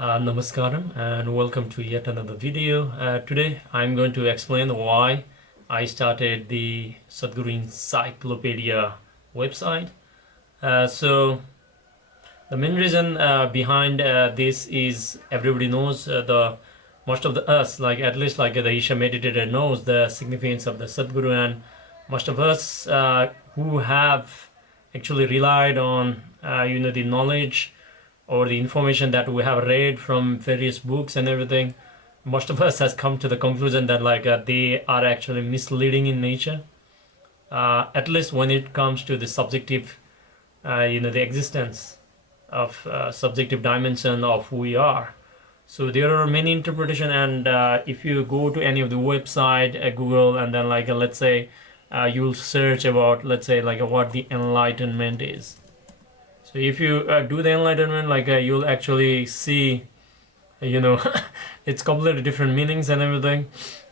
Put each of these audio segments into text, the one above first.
Namaskaram and welcome to yet another video. Today I'm going to explain why I started the Sadhguru Encyclopedia website. So the main reason behind this is everybody knows the most of the us, like at least like the Isha meditator knows the significance of the Sadhguru, and most of us who have actually relied on the knowledge or the information that we have read from various books and everything, most of us has come to the conclusion that they are actually misleading in nature, at least when it comes to the subjective, the existence of subjective dimension of who we are. So there are many interpretation, and if you go to any of the website, Google, and then let's say you'll search about, let's say what the enlightenment is. So if you do the enlightenment, you'll actually see, it's completely different meanings and everything.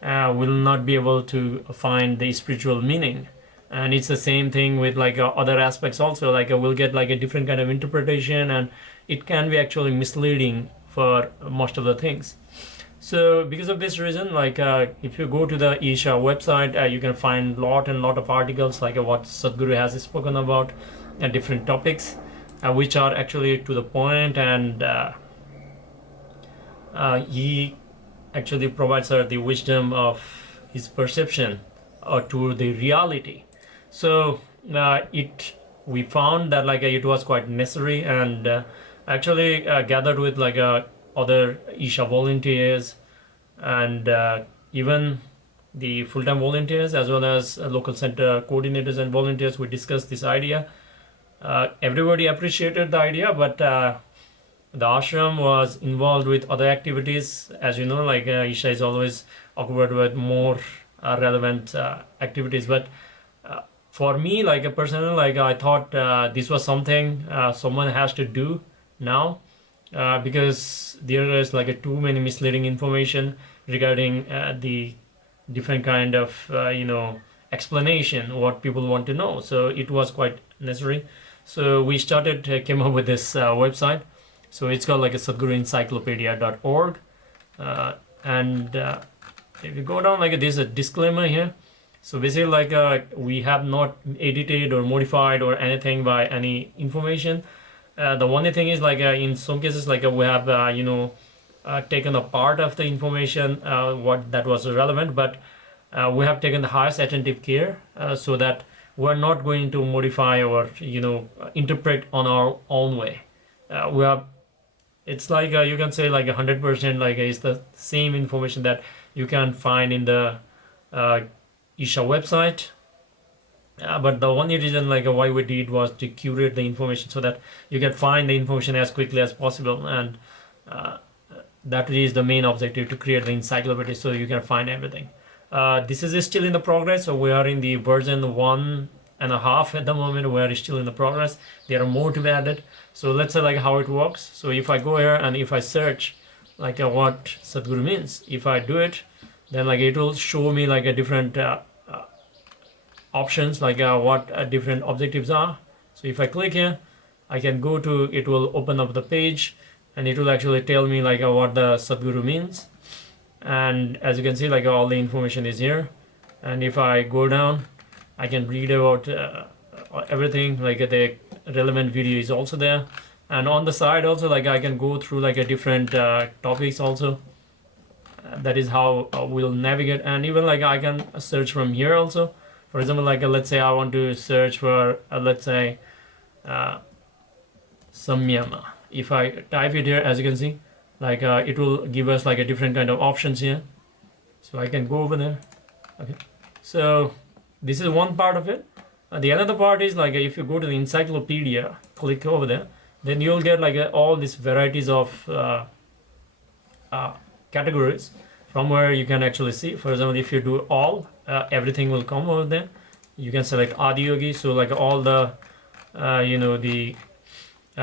Will not be able to find the spiritual meaning, and it's the same thing with other aspects also. We'll get a different kind of interpretation, and it can be actually misleading for most of the things. So because of this reason, if you go to the Isha website, you can find lot of articles what Sadhguru has spoken about different topics. Which are actually to the point, and he actually provides her the wisdom of his perception to the reality. So we found that it was quite necessary, and actually gathered with other Isha volunteers, and even the full-time volunteers as well as local center coordinators and volunteers. We discussed this idea. Everybody appreciated the idea, but the ashram was involved with other activities. As you know, Isha is always occupied with more relevant activities. But for me, personally, I thought this was something someone has to do now, because there is too many misleading information regarding the different kind of explanation what people want to know. So it was quite necessary. So we came up with this website. So it's called sadguruencyclopedia.org. And if you go down, there's a disclaimer here. So basically, we have not edited or modified or anything by any information. The only thing is in some cases we have taken a part of the information what that was relevant, but we have taken the highest attentive care so that we're not going to modify or interpret on our own way. It's you can say 100% is the same information that you can find in the Isha website. But the only reason why we did was to curate the information so that you can find the information as quickly as possible, and that is the main objective, to create the encyclopedia so you can find everything. This is still in the progress, so we are in the version 1.5 at the moment. We are still in the progress. There are more to be added. So let's say how it works. So if I go here and if I search what Sadhguru means, if I do it, then it will show me a different options, what different objectives are. So if I click here, I can go to, it will open up the page, and it will actually tell me what the Sadhguru means. And as you can see, all the information is here. And if I go down, I can read about everything. The relevant video is also there, and on the side also I can go through a different topics also. That is how we'll navigate. And even I can search from here also. For example, let's say I want to search for let's say samyama. If I type it here, as you can see, it will give us a different kind of options here. So I can go over there. Okay, so this is one part of it. The another part is if you go to the encyclopedia, click over there, then you'll get all these varieties of categories from where you can actually see. For example, if you do all, everything will come over there. You can select Adi Yogi, so all the the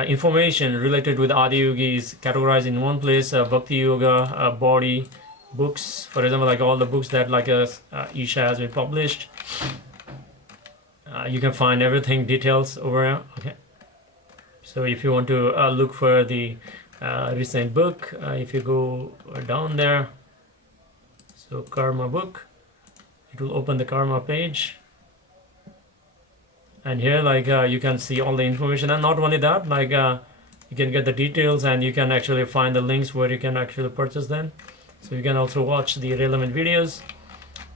information related with Adi Yogi is categorized in one place. Bhakti Yoga, body, books, for example, all the books that Isha has been published. You can find everything, details over here. Okay, so if you want to look for the recent book. If you go down there, so karma book, it will open the karma page, and here you can see all the information. And not only that, you can get the details, and you can actually find the links where you can actually purchase them. So you can also watch the relevant videos.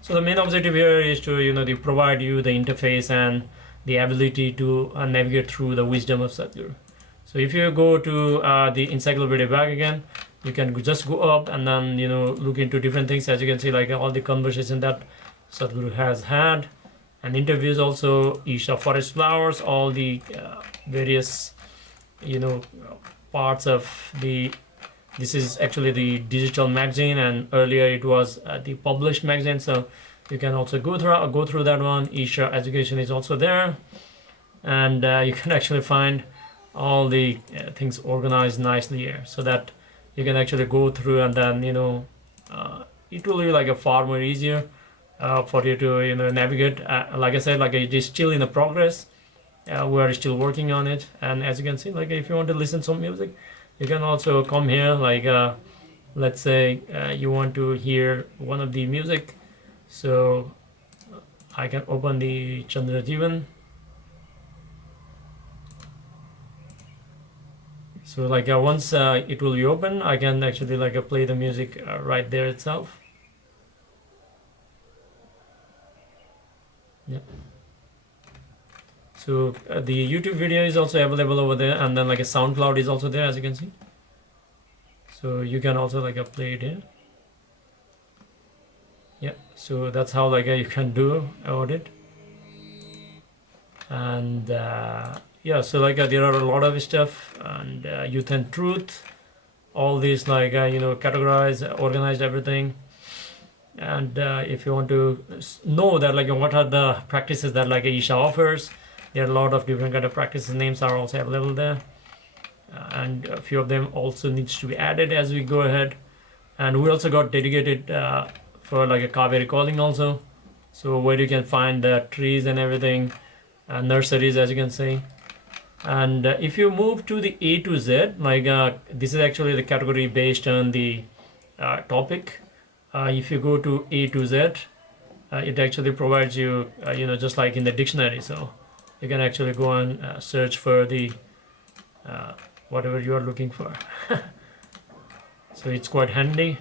So the main objective here is to to provide you the interface and the ability to navigate through the wisdom of Sadhguru. So if you go to the encyclopedia back again, you can just go up and then look into different things. As you can see, all the conversation that Sadhguru has had, and interviews also, Isha forest flowers, all the various parts of the. This is actually the digital magazine, and earlier it was the published magazine. So you can also go through that one. Isha education is also there, and you can actually find all the things organized nicely here, so that you can actually go through, and then it will be a far more easier for you to navigate. Like I said, it is still in the progress. We are still working on it, and as you can see, if you want to listen to some music, you can also come here. Let's say you want to hear one of the music, so I can open the Chandra Jivan. So once it will be open, I can actually play the music right there itself. Yeah. So the YouTube video is also available over there, and then a SoundCloud is also there, as you can see. So you can also play it here. Yeah. So that's how you can do about it. And yeah, so there are a lot of stuff, and youth and truth, all these categorized, organized everything. And if you want to know that what are the practices that Isha offers, there are a lot of different kind of practices. Names are also available there, and a few of them also needs to be added as we go ahead. And we also got dedicated for a Kaveri calling also, so where you can find the trees and everything, nurseries, as you can see. And if you move to the A to Z, this is actually the category based on the topic. If you go to A to Z, it actually provides you just like in the dictionary. So you can actually go and search for the whatever you are looking for. So it's quite handy.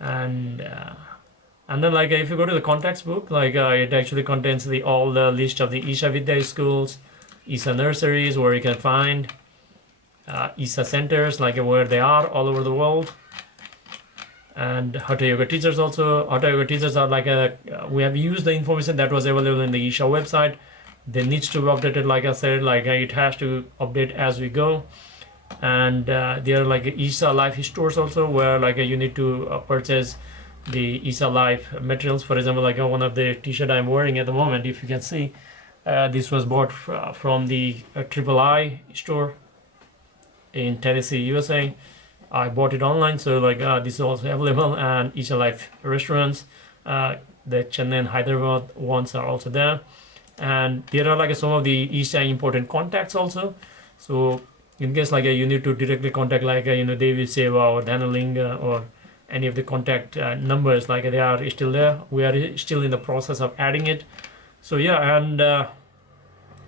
And then if you go to the contacts book, it actually contains all the list of the Isha Vidya schools, Isha nurseries, where you can find Isha centers, where they are all over the world. And Hatha Yoga teachers also. Hatha Yoga teachers are we have used the information that was available in the Isha website. They needs to be updated, like I said, it has to update as we go. And there are Isha Life stores also, where you need to purchase the Isha Life materials. For example, one of the t-shirt I'm wearing at the moment, if you can see, this was bought from the Triple I store in Tennessee, USA. I bought it online, so this is also available. And Isha Life restaurants, the Chennai and Hyderabad ones are also there. And there are some of the Isha important contacts also. So in case you need to directly contact Devi Seva or Dhanalinga or any of the contact numbers, they are still there. We are still in the process of adding it. So yeah, and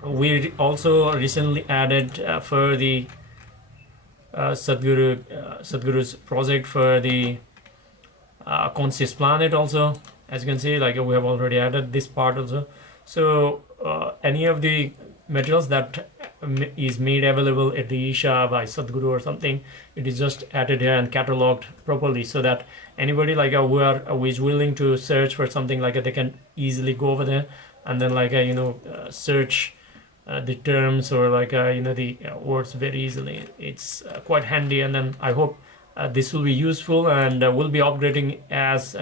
we also recently added for the Sadhguru's project for the conscious planet also. As you can see, we have already added this part also. So any of the materials that is made available at the Isha by Sadhguru or something, it is just added here and cataloged properly, so that anybody who is willing to search for something they can easily go over there and then search the terms or the words very easily. It's quite handy, and then I hope this will be useful, and we'll be upgrading as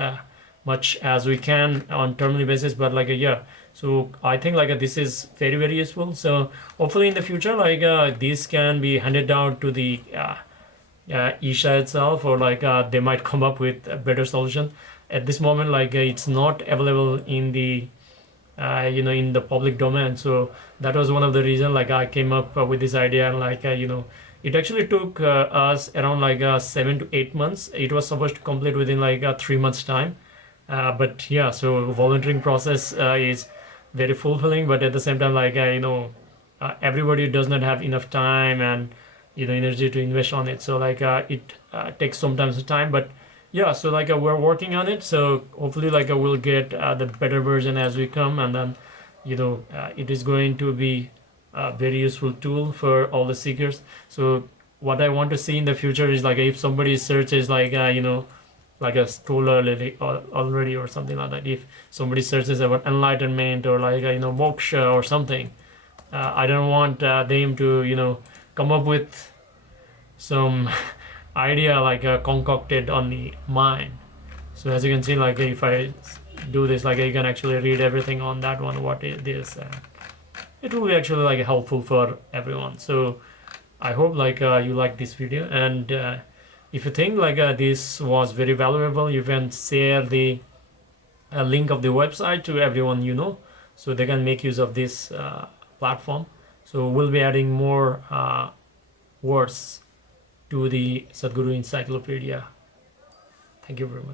much as we can on terminal basis. But yeah, so I think this is very, very useful. So hopefully in the future this can be handed down to the Isha itself, or they might come up with a better solution. At this moment it's not available in the in the public domain. So that was one of the reasons like I came up with this idea, and like it actually took us around like 7 to 8 months. It was supposed to complete within like 3 months time, but yeah, so volunteering process is very fulfilling, but at the same time like everybody does not have enough time and energy to invest on it. So like it takes sometimes time, but yeah, so like we're working on it. So hopefully like we'll get the better version as we come, and then it is going to be a very useful tool for all the seekers. So what I want to see in the future is like if somebody searches like like a told already or something like that. If somebody searches about enlightenment or like moksha or something, I don't want them to come up with some idea like concocted on the mind. So as you can see, like if I do this, like you can actually read everything on that one, what it is. It will be actually like helpful for everyone. So I hope like you like this video, and if you think like this was very valuable, you can share the link of the website to everyone so they can make use of this platform. So we'll be adding more words to the Sadhguru Encyclopedia. Thank you very much.